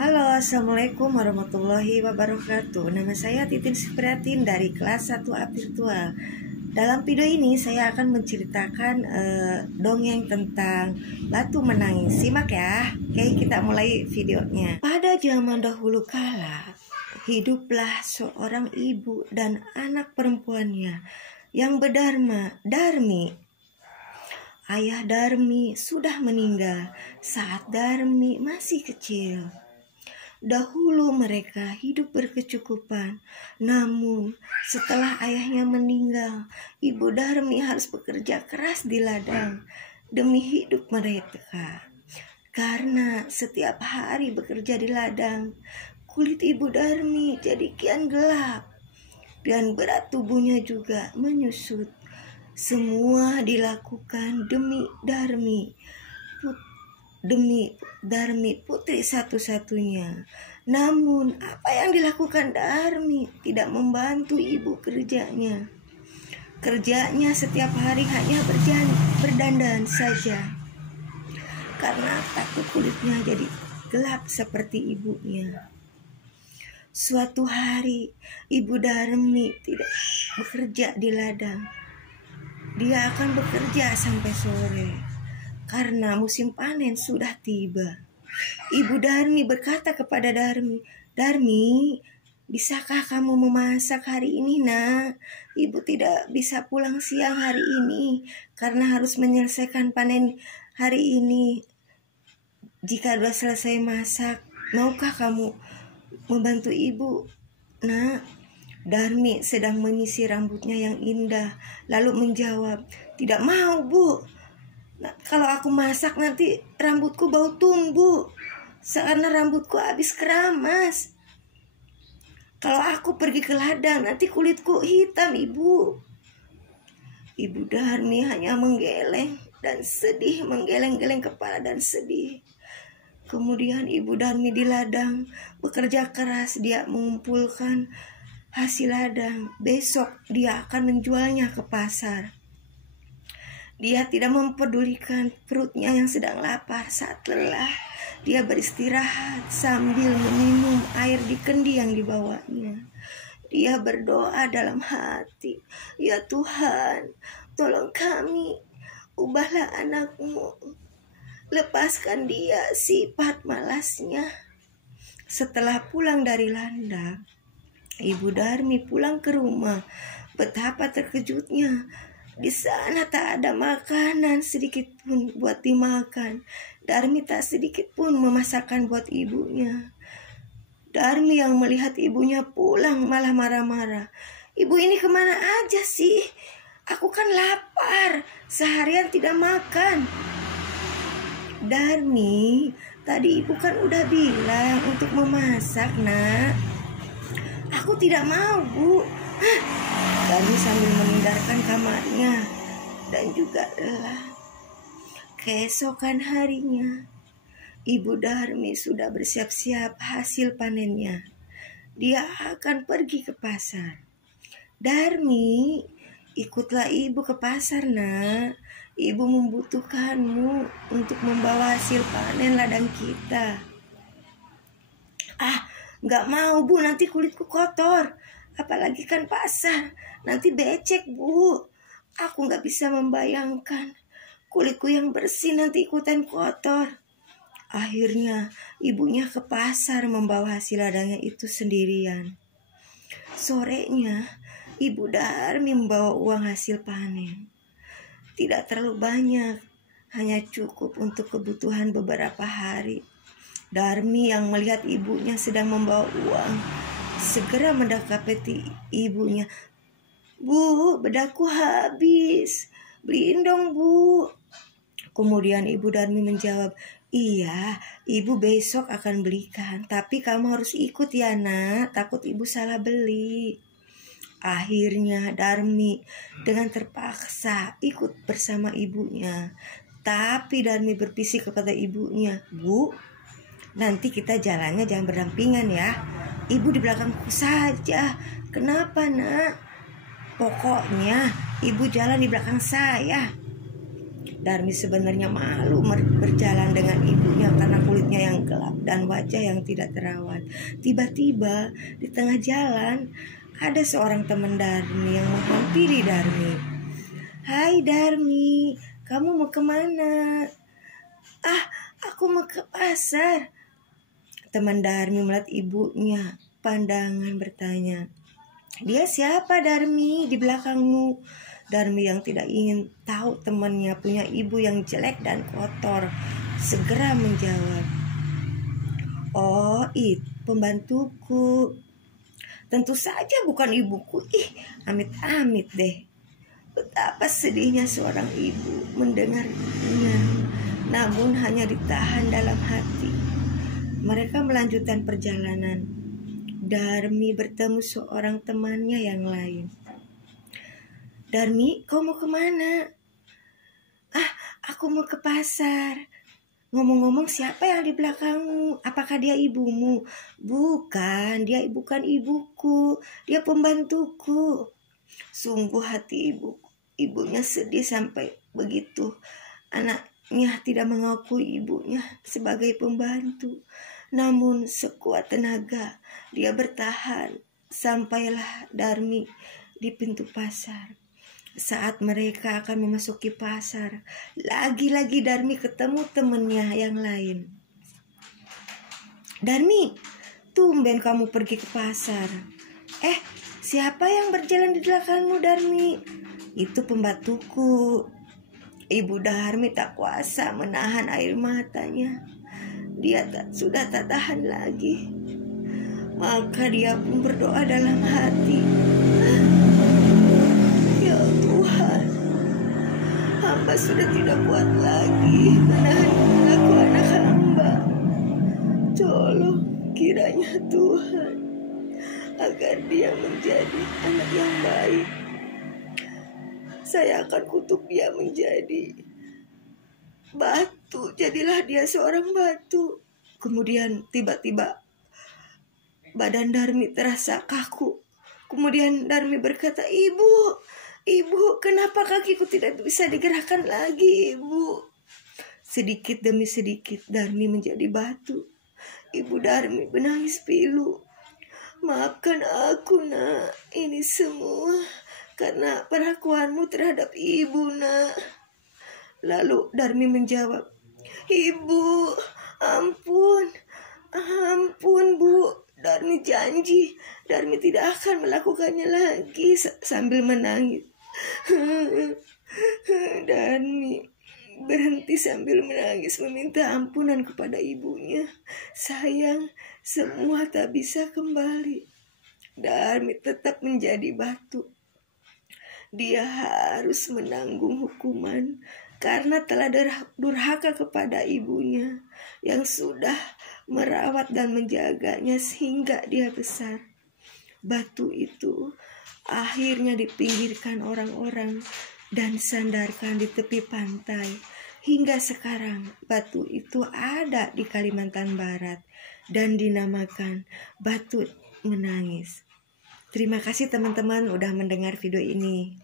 Halo, Assalamualaikum warahmatullahi wabarakatuh. Nama saya Titin Supriyatin dari kelas 1A Virtual. Dalam video ini saya akan menceritakan dongeng tentang batu menangis. Simak ya. Oke, kita mulai videonya. Pada zaman dahulu kala, hiduplah seorang ibu dan anak perempuannya yang bernama Darmi. Ayah Darmi sudah meninggal saat Darmi masih kecil. Dahulu mereka hidup berkecukupan, namun setelah ayahnya meninggal, ibu Darmi harus bekerja keras di ladang demi hidup mereka. Karena setiap hari bekerja di ladang, kulit ibu Darmi jadi kian gelap dan berat tubuhnya juga menyusut. Semua dilakukan demi Darmi putri satu-satunya. Namun apa yang dilakukan Darmi tidak membantu ibu kerjanya. Kerjanya setiap hari hanya berdandan saja, karena takut kulitnya jadi gelap seperti ibunya. Suatu hari ibu Darmi tidak bekerja di ladang. Dia akan bekerja sampai sore karena musim panen sudah tiba. Ibu Darmi berkata kepada Darmi, "Darmi, bisakah kamu memasak hari ini, Nak? Ibu tidak bisa pulang siang hari ini karena harus menyelesaikan panen hari ini. Jika sudah selesai masak, maukah kamu membantu ibu, Nak?" Darmi sedang menyisir rambutnya yang indah, lalu menjawab, "Tidak mau, Bu. Nah, kalau aku masak nanti rambutku bau tumbuh, karena rambutku habis keramas. Kalau aku pergi ke ladang nanti kulitku hitam, Ibu." Ibu Darmi hanya menggeleng dan sedih, menggeleng-geleng kepala dan sedih. Kemudian ibu Darmi di ladang bekerja keras, dia mengumpulkan hasil ladang. Besok dia akan menjualnya ke pasar. Dia tidak mempedulikan perutnya yang sedang lapar. Saat lelah, dia beristirahat sambil meminum air di kendi yang dibawanya. Dia berdoa dalam hati, "Ya Tuhan, tolong kami, ubahlah anakmu. Lepaskan dia sifat malasnya." Setelah pulang dari ladang, ibu Darmi pulang ke rumah. Betapa terkejutnya. Di sana tak ada makanan sedikit pun buat dimakan. Darmi tak sedikit pun memasakkan buat ibunya. Darmi yang melihat ibunya pulang malah marah-marah. "Ibu ini kemana aja sih? Aku kan lapar, seharian tidak makan." "Darmi, tadi ibu kan udah bilang untuk memasak, Nak." "Aku tidak mau, Bu." Darmi sambil meninggalkan kamarnya dan juga lelah. Keesokan harinya, ibu Darmi sudah bersiap-siap hasil panennya. Dia akan pergi ke pasar. "Darmi, ikutlah ibu ke pasar, Nak. Ibu membutuhkanmu untuk membawa hasil panen ladang kita." "Ah, gak mau, Bu, nanti kulitku kotor. Apalagi kan pasar, nanti becek, Bu. Aku gak bisa membayangkan kulitku yang bersih nanti ikutan kotor." Akhirnya ibunya ke pasar membawa hasil ladangnya itu sendirian. Sorenya ibu Darmi membawa uang hasil panen. Tidak terlalu banyak, hanya cukup untuk kebutuhan beberapa hari. Darmi yang melihat ibunya sedang membawa uang segera mendekati ibunya. "Bu, bedakku habis. Beliin dong, Bu." Kemudian ibu Darmi menjawab, "Iya, ibu besok akan belikan. Tapi kamu harus ikut ya, Nak. Takut ibu salah beli." Akhirnya Darmi dengan terpaksa ikut bersama ibunya. Tapi Darmi berbisik kepada ibunya, "Bu, nanti kita jalannya jangan berdampingan ya. Ibu di belakangku saja." "Kenapa, Nak?" "Pokoknya ibu jalan di belakang saya." Darmi sebenarnya malu berjalan dengan ibunya karena kulitnya yang gelap. gelap dan wajah yang tidak terawat. Tiba-tiba di tengah jalan ada seorang teman Darmi yang menghampiri Darmi. "Hai Darmi, kamu mau kemana?" "Ah, aku mau ke pasar." Teman Darmi melihat ibunya, pandangan bertanya, "Dia siapa Darmi di belakangmu?" Darmi yang tidak ingin tahu temannya punya ibu yang jelek dan kotor segera menjawab, "Oh, itu pembantuku." "Tentu saja bukan ibuku." "Ih, amit-amit deh." Betapa sedihnya seorang ibu mendengarnya, namun hanya ditahan dalam hati. Mereka melanjutkan perjalanan. Darmi bertemu seorang temannya yang lain. "Darmi, kau mau kemana?" "Ah, aku mau ke pasar." "Ngomong-ngomong, siapa yang di belakangmu? Apakah dia ibumu?" "Bukan, dia bukan ibuku. Dia pembantuku." Sungguh hati ibunya sedih sampai begitu. Anaknya tidak mengakui ibunya sebagai pembantu. Namun sekuat tenaga dia bertahan. Sampailah Darmi di pintu pasar. Saat mereka akan memasuki pasar, lagi-lagi Darmi ketemu temannya yang lain. "Darmi, tumben kamu pergi ke pasar." Siapa yang berjalan di belakangmu Darmi?" "Itu pembantuku." Ibu Darmi tak kuasa menahan air matanya. Dia sudah tak tahan lagi. Maka dia pun berdoa dalam hati, "Ya Tuhan, hamba sudah tidak kuat lagi menahan perilaku anak hamba. Tolong kiranya Tuhan agar dia menjadi anak yang baik. Saya akan kutuk dia menjadi batu. Jadilah dia seorang batu." Kemudian tiba-tiba badan Darmi terasa kaku. Kemudian Darmi berkata, Ibu, kenapa kakiku tidak bisa digerakkan lagi, Ibu?" Sedikit demi sedikit Darmi menjadi batu. Ibu Darmi menangis pilu. "Maafkan aku, Nak. Ini semua karena perlakuanmu terhadap ibu, Nak." Lalu Darmi menjawab, "Ibu, ampun Bu. Darmi janji, Darmi tidak akan melakukannya lagi." Sambil menangis, Darmi berhenti sambil menangis meminta ampunan kepada ibunya. Sayang, semua tak bisa kembali. Darmi tetap menjadi batu. Dia harus menanggung hukuman karena telah durhaka kepada ibunya yang sudah merawat dan menjaganya sehingga dia besar. Batu itu akhirnya dipinggirkan orang-orang dan sandarkan di tepi pantai. Hingga sekarang batu itu ada di Kalimantan Barat dan dinamakan Batu Menangis. Terima kasih teman-teman udah mendengar video ini.